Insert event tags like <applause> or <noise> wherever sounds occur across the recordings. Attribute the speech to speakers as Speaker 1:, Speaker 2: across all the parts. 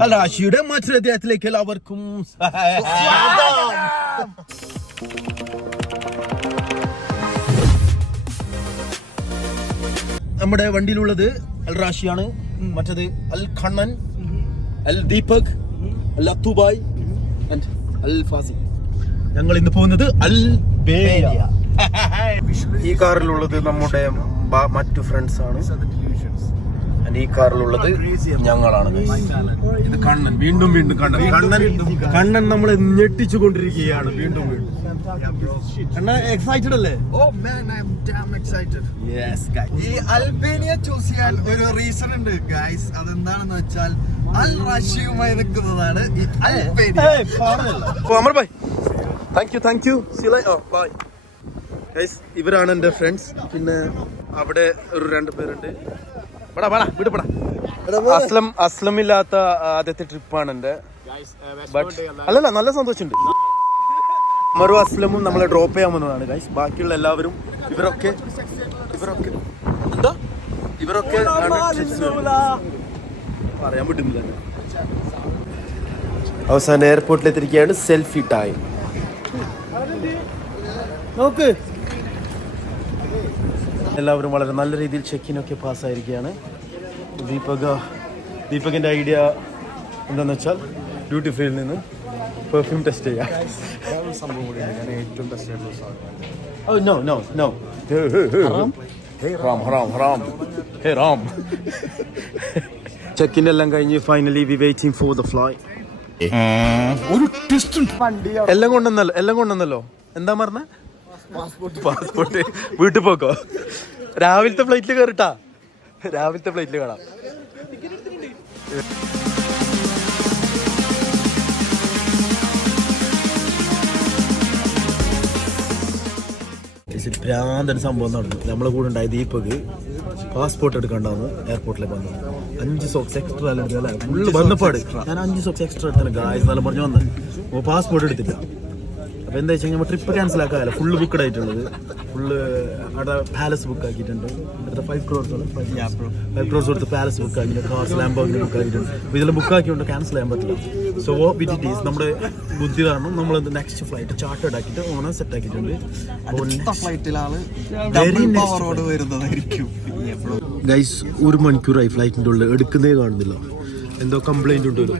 Speaker 1: കലാശിയുടെ മറ്റൊരു അദ്ദേഹത്തിലേക്ക് എല്ലാവർക്കും നമ്മുടെ വണ്ടിയിലുള്ളത് അൽ റാഷിയാണ്. മറ്റത് അൽ ഖണ്ണൻ അൽ ദീപക് അൽ അത്തുബായ് and അൽ ഫാസി. ഞങ്ങൾ ഇന്ന് പോകുന്നത് അൽ ബേയ ഈ കാറിലുള്ളത് നമ്മുടെ മറ്റു ഫ്രണ്ട്സ് ആണ്. ഈ കാറിലുള്ളത് ഞങ്ങളാണ്. ഇത് കണ്ണൻ. വീണ്ടും വീണ്ടും കണ്ണൻ. കണ്ണൻ കണ്ണൻ നമ്മൾ ഞെട്ടിച്ചു കൊണ്ടിരിക്കുകയാണ് വീണ്ടും വീണ്ടും. കണ്ണൻ എക്സൈറ്റഡ് അല്ലേ?
Speaker 2: ഓ man I am damn excited
Speaker 1: yes
Speaker 2: ഈ അൽബേനിയ ചൂസ് ചെയ്യാൻ ഒരു റീസൺ ഉണ്ട് ഗൈസ് അതെന്താണെന്ന് വെച്ചാൽ അൽ റഷ്യയുമായി നിൽക്കുന്നതാണ് ഈ Albania.
Speaker 1: Amar bye thank you thank you bye guys ഇവരാണ് എന്റെ ഫ്രണ്ട്സ് പിന്നെ അവിടെ ഒരു രണ്ട് പേരുണ്ട്. അസ്ലം അസ്ലം ഇല്ലാത്ത ആദ്യത്തെ ട്രിപ്പാണ് എന്റെ ബട്ട് അല്ലല്ല നല്ല സന്തോഷമുണ്ട്. മറു അസ്ലമും നമ്മളെ ഡ്രോപ്പ് ചെയ്യാൻ വന്നതാണ് ഗൈസ് ബാക്കിയുള്ള എല്ലാവരും ഇവരൊക്കെ ഇവരൊക്കെ എന്താ? ഇവരൊക്കെ. പറയാൻ പറ്റുന്നില്ല. അവസാനം എയർപോർട്ടിൽ എത്തിരിക്കുകയാണ് സെൽഫി ടൈം നോക്ക്. എല്ലാവരും വളരെ നല്ല രീതിയിൽ ചെക്കിനൊക്കെ പാസ്സായിരിക്കുകയാണ്. ദീപക ദീപകിന്റെ ഐഡിയ എന്താണെന്ന് വെച്ചാൽ ഡ്യൂട്ടി ഫ്രീയിൽ നിന്ന് പെർഫ്യൂം ടെസ്റ്റ് ചെയ്യാം.
Speaker 2: സംഭവം കൂടിയാണ് ഞാൻ ഏറ്റവും ബെസ്റ്റ് ആയിട്ടുള്ള no
Speaker 1: Oh no no no. Hey Ram Ram Ram. Hey Ram. Check in എല്ലാം കഴിഞ്ഞ് finally we waiting for the fly
Speaker 2: ഒരു ട്വിസ്റ്റ്
Speaker 1: എല്ലാം കൊണ്ടുവന്നല്ലോ എല്ലാം കൊണ്ടുവന്നല്ലോ. എന്താ പറഞ്ഞ പാസ്പോർട്ട്. പാസ്പോർട്ട്. വീട്ടിൽ പോക്കോ? രാവിലത്തെ ഫ്ലൈറ്റിൽ കയറിട്ടാ രാവിലത്തെ ഫ്ലൈറ്റിൽ കാണാം. ഭ്രാന്തൻ സംഭവം നടന്നു. നമ്മളെ കൂടെ ഉണ്ടായ ദീപക് പാസ്പോർട്ട് എടുക്കണ്ടാന്ന് എയർപോർട്ടിലെ വന്നു. അഞ്ച് സോക്സ് എക്സ്ട്രാ അല്ലേ? ഫുള്ള് വന്നപ്പാട്. ഞാൻ അഞ്ച് സോക്സ് എക്സ്ട്രാ എടുത്തിട്ട് ഗായസ് നല്ല പറഞ്ഞു വന്നു. പാസ്പോർട്ട് എടുത്തില്ല. അപ്പൊ എന്താ വെച്ചാൽ നമ്മൾ ട്രിപ്പ് ക്യാൻസൽ ആക്കാമല്ലോ ഫുള്ള് ബുക്ക്ഡ് ആയിട്ടുള്ളത്. ഫുള്ള് അവിടെ പാലസ് ബുക്ക് ആക്കിയിട്ടുണ്ട്. അടുത്ത ഫൈവ് ക്രോർസ് ഫൈവ് ക്രോർസ് കൊടുത്ത് പാലസ് ബുക്ക് ആക്കിയിട്ടുണ്ട്. കാർസ് ലാംബോഗിന് ബുക്ക് ആക്കിയിട്ടുണ്ട്. അപ്പോൾ ഇതെല്ലാം ബുക്ക് ആക്കിയുണ്ട് ക്യാൻസൽ ചെയ്യാൻ പറ്റില്ല. സോ വിറ്റ് ഈസ് നമ്മുടെ ബുദ്ധി കാരണം നമ്മൾ നെക്സ്റ്റ് ഫ്ലൈറ്റ് ചാർട്ടേഡ് ആക്കിയിട്ട് ഓണം സെറ്റ് ആക്കിയിട്ടുണ്ട്.
Speaker 2: ഫ്ലൈറ്റിലാണ് പവറോട് വരുന്നതായിരിക്കും.
Speaker 1: ഗൈസ് ഒരു മണിക്കൂറായി ഫ്ലൈറ്റിന്റെ ഉള്ളിൽ എടുക്കുന്നേ കാണുന്നില്ല. എന്തോ കംപ്ലൈന്റ് ഉണ്ടല്ലോ.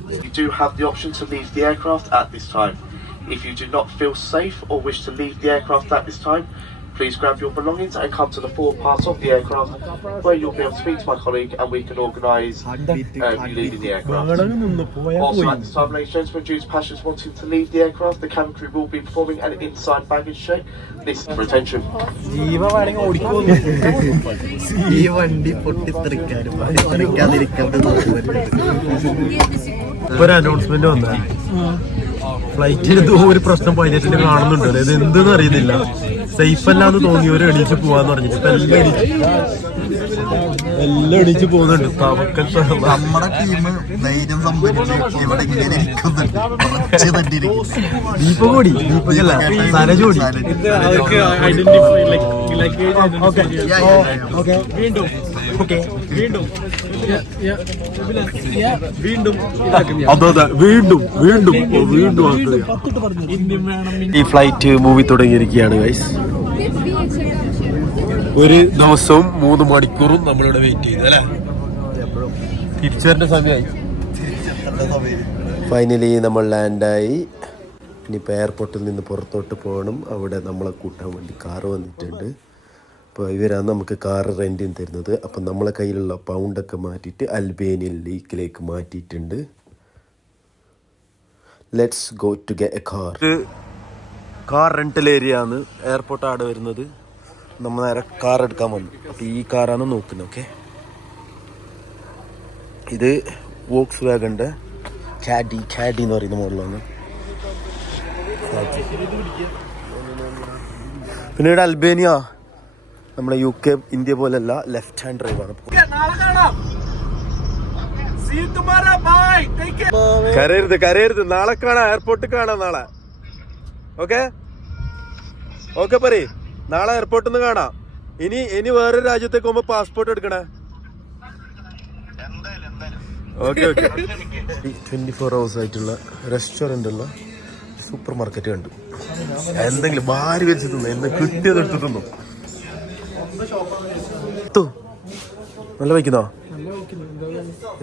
Speaker 3: You do have the option to leave the aircraft at this time. If you do not feel safe or wish to leave the aircraft at this time, please grab your belongings and come to the forward part of the aircraft where you'll be able to speak to my colleague and we can organise uh, you leaving the aircraft.
Speaker 1: നിന്ന് പോയാ
Speaker 3: Also
Speaker 1: പോയി
Speaker 3: at this time, ladies and gentlemen, due to passengers wanting to leave the aircraft, the cabin crew will be performing an inside baggage check. This is for attention.
Speaker 1: ജീവ വേണമെങ്കിൽ ഓടിക്കുന്നു
Speaker 2: ഈ വണ്ടി പൊട്ടിത്തെറിക്കാനും പൊട്ടിത്തെറിക്കാതിരിക്കാനും
Speaker 1: ഒരു announcement വന്ന ഫ്ലൈറ്റിൽ എന്തോ ഒരു പ്രശ്നം പതിനെട്ടിന് കാണുന്നുണ്ട്. അതായത് എന്തെന്ന് അറിയുന്നില്ല. സേഫ് അല്ലാന്ന് തോന്നി ഒരു എണീച്ച് പോവാന്ന് പറഞ്ഞിട്ട്. ഇപ്പൊ എല്ലാം എണീച്ച് എല്ലാം എണീച്ച് പോകുന്നുണ്ട്.
Speaker 2: നമ്മുടെ ടീം ധൈര്യം സംഭരിച്ച് ഇവിടെ ഇങ്ങനെ ഇരിക്കുന്നുണ്ട്.
Speaker 1: ദീപകല്ല സരജ്
Speaker 4: ഐഡന്റിഫൈ വീണ്ടും. വീണ്ടും. വീണ്ടും
Speaker 1: അതെ അതെ വീണ്ടും വീണ്ടും ഈ ഫ്ലൈറ്റ് മൂവി തുടങ്ങിയിരിക്കുകയാണ് ഗൈസ് ഒരു ദിവസവും മൂന്ന് മണിക്കൂറും നമ്മളിവിടെ വെയിറ്റ് ചെയ്തു അല്ലേ? തിരിച്ചു വരേണ്ട സമയമായി. ഫൈനലി നമ്മൾ ലാൻഡായി ഇനിയിപ്പോൾ എയർപോർട്ടിൽ നിന്ന് പുറത്തോട്ട് പോകണം. അവിടെ നമ്മളെ കൂട്ടാൻ വേണ്ടി കാറ് വന്നിട്ടുണ്ട്. അപ്പോൾ ഇവരാണ് നമുക്ക് കാർ റെന്റിന് തരുന്നത് അപ്പം നമ്മളെ കയ്യിലുള്ള പൗണ്ടൊക്കെ മാറ്റിയിട്ട് അൽബേനിയൻ ലീക്കിലേക്ക് മാറ്റിയിട്ടുണ്ട് let's go to get a car car rental area ആണ് എയർപോർട്ട് ആടെ വരുന്നത് നമ്മൾ നേരെ കാർ എടുക്കാൻ വന്നു അപ്പോൾ ഈ കാറാണ് നോക്കുന്നത് ഓക്കെ ഇത് വോക്സ് വാഗന്റെ ചാഡി ചാഡി എന്ന് പറയുന്ന മോഡലാണ് പിന്നീട് അൽബേനിയ നമ്മുടെ യു കെ ഇന്ത്യ പോലെയല്ല ലെഫ്റ്റ് ഹാൻഡ് ഡ്രൈവ് ആണ്. കരയരുത് കരയരുത്. നാളെ കാണാം എയർപോർട്ടിൽ കാണാം നാളെ. ഓക്കെ ഓക്കെ പറ നാളെ എയർപോർട്ടിൽ നിന്ന് കാണാം. ഇനി ഇനി വേറൊരു രാജ്യത്തേക്ക് പോകുമ്പോ പാസ്പോർട്ട് എടുക്കണേ? Okay okay twenty four hours ആയിട്ടുള്ള റെസ്റ്റോറന്റ് ഉള്ള സൂപ്പർ മാർക്കറ്റ് കണ്ടു. എന്തെങ്കിലും ഭാര്യ വെച്ച് തിന്നു? എന്ത് കിട്ടിയത് എടുത്ത് തിന്നു? നല്ല വയ്ക്കുന്നോ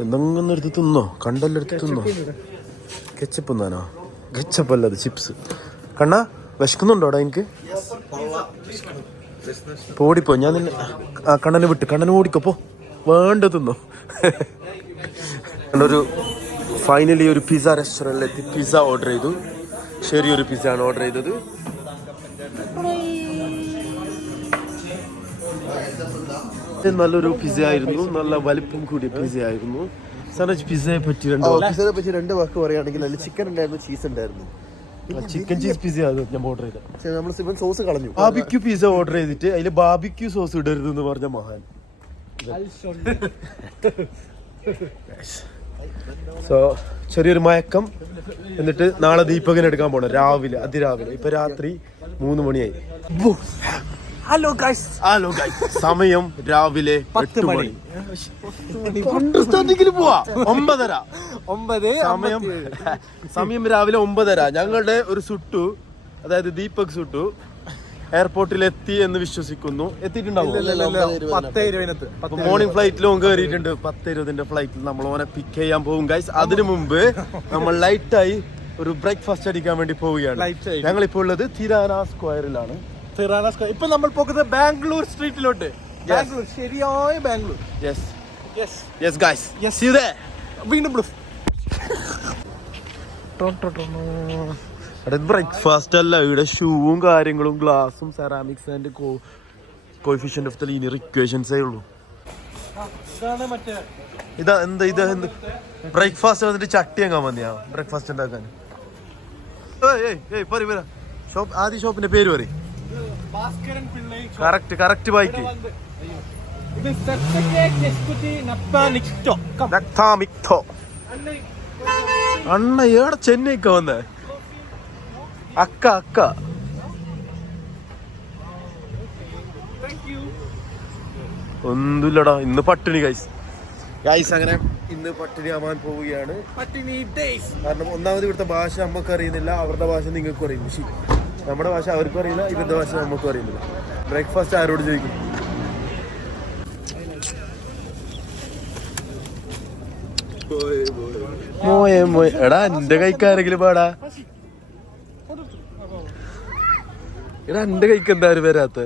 Speaker 1: എന്തെങ്കിലും എടുത്ത് തിന്നോ? കണ്ടെല്ലാം എടുത്ത് തിന്നോ? കെച്ചപ്പ് എന്നാനോ കെച്ചപ്പ് അല്ല അത് ചിപ്സ് കണ്ണാ അവിടെ എനിക്ക് ഓടിപ്പോ ഞാൻ നിന്നെ ആ കണ്ണനെ വിട്ട് കണ്ണനെ ഓടിക്കോ പോ. വേണ്ട തിന്നോ. <laughs> ഒരു ഫൈനലി ഒരു പിസ്സ റെസ്റ്റോറന്റിലെത്തി പിസ്സ ഓർഡർ ചെയ്തു. ചെറിയൊരു പിസ്സ ആണ് ഓർഡർ ചെയ്തത്. ഇത് നല്ലൊരു പിസ ആയിരുന്നു. നല്ല വലിപ്പം കൂടിയ പിസ ആയിരുന്നു. സാറേ പിസ്സയെ പറ്റി രണ്ട്
Speaker 2: പിസയെ പറ്റി രണ്ട് വാക്ക് പറയുകയാണെങ്കിൽ അതിൽ ചിക്കൻ ഉണ്ടായിരുന്നു ചീസ് ഉണ്ടായിരുന്നു.
Speaker 1: ചിക്കൻ ചീസ് പിസ ഞാൻ ഓർഡർ ചെയ്തത്.
Speaker 2: നമ്മൾ സിവൻ സോസ് കളഞ്ഞു.
Speaker 1: ബാബിക്യൂ പിസ്സ ഓർഡർ ചെയ്തിട്ട് അതിൽ ബാബിക്യൂ സോസ് ഇടരുത് എന്ന് പറഞ്ഞ മഹാൻ. <laughs> സോ ചെറിയൊരു മയക്കം. എന്നിട്ട് നാളെ ദീപകൻ എടുക്കാൻ പോണം. രാവിലെ അതിരാവിലെ. ഇപ്പൊ രാത്രി മൂന്ന് മണിയായി.
Speaker 4: ഹലോ ഗൈസ്
Speaker 1: ഹലോ ഗൈസ് സമയം രാവിലെ
Speaker 4: പത്ത്
Speaker 1: എട്ട്
Speaker 4: മണി.
Speaker 1: പോവാ. ഒമ്പതര.
Speaker 4: ഒമ്പത്
Speaker 1: സമയം സമയം രാവിലെ ഒമ്പതര. ഞങ്ങളുടെ ഒരു സുട്ടു അതായത് ദീപക് സുട്ടു എയർപോർട്ടിൽ എത്തി എന്ന് വിശ്വസിക്കുന്നു. എത്തിയിട്ടുണ്ടാവും. മോർണിംഗ് ഫ്ലൈറ്റിൽ ഓൻ കയറിയിട്ടുണ്ട് പത്ത് ഇരുപതിന്റെ ഫ്ലൈറ്റിൽ നമ്മൾ ഓനെ പിക്ക് ചെയ്യാൻ പോകും ഗൈസ് അതിനു മുമ്പ് നമ്മൾ ലൈറ്റായി ഒരു ബ്രേക്ക്ഫാസ്റ്റ് അടിക്കാൻ വേണ്ടി പോവുകയാണ്.
Speaker 4: ഞങ്ങളിപ്പോ ആയി.
Speaker 1: ഞങ്ങൾ ഇപ്പോൾ ഉള്ളത് തിരാന സ്ക്വയറിലാണ്
Speaker 4: തിറാന സ്ക്വയർ ഇപ്പൊ നമ്മൾ പോകുന്നത് ബാംഗ്ലൂർ സ്ട്രീറ്റിലോട്ട് ബാംഗ്ലൂർ ശരിയായ Bangalore.
Speaker 1: Yes yes
Speaker 4: yes
Speaker 1: guys yes there.
Speaker 4: വീണ്ടും
Speaker 1: അവിടെ ബ്രേക്ക്ഫാസ്റ്റ് അല്ല. ഇവിടെ ഷൂവും കാര്യങ്ങളും ഗ്ലാസും ceramics and coefficient of the linear ഇക്വേഷൻസേ ഉള്ളൂ. ഇതാ എന്താ ഇത് എന്ത്? ബ്രേക്ക്ഫാസ്റ്റ് വന്നിട്ട് ചട്ടി അങ്ങാൻ മതിയാ ബ്രേക്ക്ഫാസ്റ്റ് ഉണ്ടാക്കാൻ. ഏയ് ഏയ് ഏയ് പറ പറ. ഷോപ്പ് ആദ്യ ഷോപ്പിന്റെ പേര് പറ
Speaker 4: Bhaskaran Pillai correct correct
Speaker 1: bike അണ്ണ ഏടെ ചെന്നൈക്ക വന്നേ? അക്ക അക്ക. ഒന്നുമില്ലടാ ഇന്ന് പട്ടിണി ഗൈസ് ഗൈസ് അങ്ങനെ ഇന്ന് പട്ടിണി ആവാൻ പോവുകയാണ്.
Speaker 4: പട്ടിണി ഡേയ്സ്
Speaker 1: കാരണം ഒന്നാമത് ഇവിടുത്തെ ഭാഷ നമുക്ക് അറിയുന്നില്ല അവരുടെ ഭാഷ നിങ്ങൾക്കും അറിയും. പക്ഷേ നമ്മുടെ ഭാഷ അവർക്കും അറിയില്ല ഇവരുടെ ഭാഷ നമുക്കും അറിയില്ല ബ്രേക്ക്ഫാസ്റ്റ് ആരോട് ചോദിക്കും? മോയെ മോയെ. എടാ എന്റെ കൈക്കാരെങ്കിലും പാടാ? എടാ എന്റെ കൈക്ക് എന്തായാലും വരാത്ത?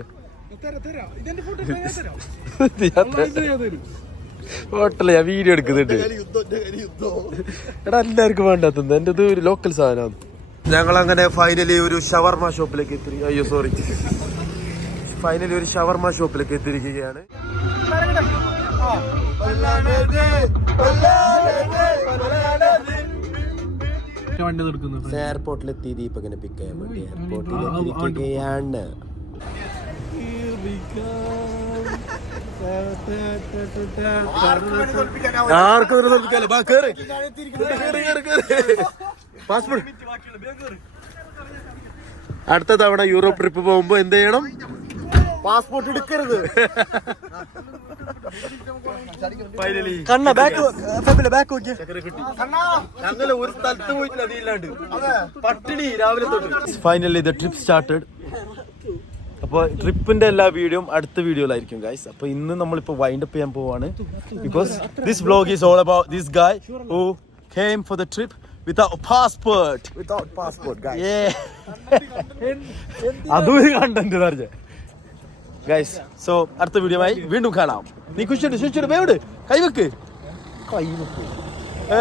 Speaker 4: തരാം തരാം ഇതെന്റെ ഫോട്ടോ തരാം
Speaker 1: ഹോട്ടൽ ഞാൻ വീഡിയോ എടുക്കുന്നുണ്ട്. എടാ എല്ലാവർക്കും വേണ്ടാത്തത് എന്റെ ഇത് ഒരു ലോക്കൽ സാധനമാണ്. ഞങ്ങൾ അങ്ങനെ ഫൈനലി ഒരു ഷവർമ ഷോപ്പിലേക്ക് എത്തി. അയ്യോ സോറി ഫൈനലി ഒരു ഷവർമ ഷോപ്പിലേക്ക് എത്തിയിരിക്കുകയാണ്.
Speaker 4: വണ്ടി നിർക്കുന്നത്
Speaker 1: എയർപോർട്ടിലെത്തി ദീപകിനെ പിക്ക് ചെയ്യാൻ വേണ്ടി. എയർപോർട്ടിൽ എത്തിയിരിക്കുകയാണ്. ആർക്കും തോൽപ്പിക്കാനോ. ബാ, കേറി കേറി കേറി കേറ്. പാസ്പോർട്ട്. അടുത്ത തവണ യൂറോപ്പ് ട്രിപ്പ് പോകുമ്പോ എന്ത് ചെയ്യണം?
Speaker 2: പാസ്പോർട്ട് എടുക്കരുത്.
Speaker 1: ഫൈനലി
Speaker 4: കണ്ണ ബാക്ക് ഫെബിലെ ബാക്ക് നോക്കിയ.
Speaker 1: ഞങ്ങൾ ഒരു സ്ഥലത്ത് പോയിട്ടില്ല അതില്ലാണ്ട് പട്ടിണി രാവിലെ തൊട്ട്. ഫൈനലി ദ ട്രിപ്പ് സ്റ്റാർട്ടഡ് അപ്പോൾ ട്രിപ്പിന്റെ എല്ലാ വീഡിയോയും അടുത്ത വീഡിയോയിലായിരിക്കും ഗൈസ് അപ്പോൾ ഇന്ന് നമ്മളിപ്പോൾ വൈൻഡ് അപ്പ് ചെയ്യാൻ പോവാണ്. Because this blog is all about this guy who came for the trip. Without passport passport
Speaker 2: without passport
Speaker 1: yeah. അതും ഒരു കണ്ടന്റ് പറഞ്ഞ. ഗൈസ് സോ അടുത്ത വീഡിയോ ആയി വീണ്ടും കാണാം. നീ കുഷിട്ട് ശുചിട്ട് വേവിട്. കൈവെക്ക് കൈവെക്ക് ഏ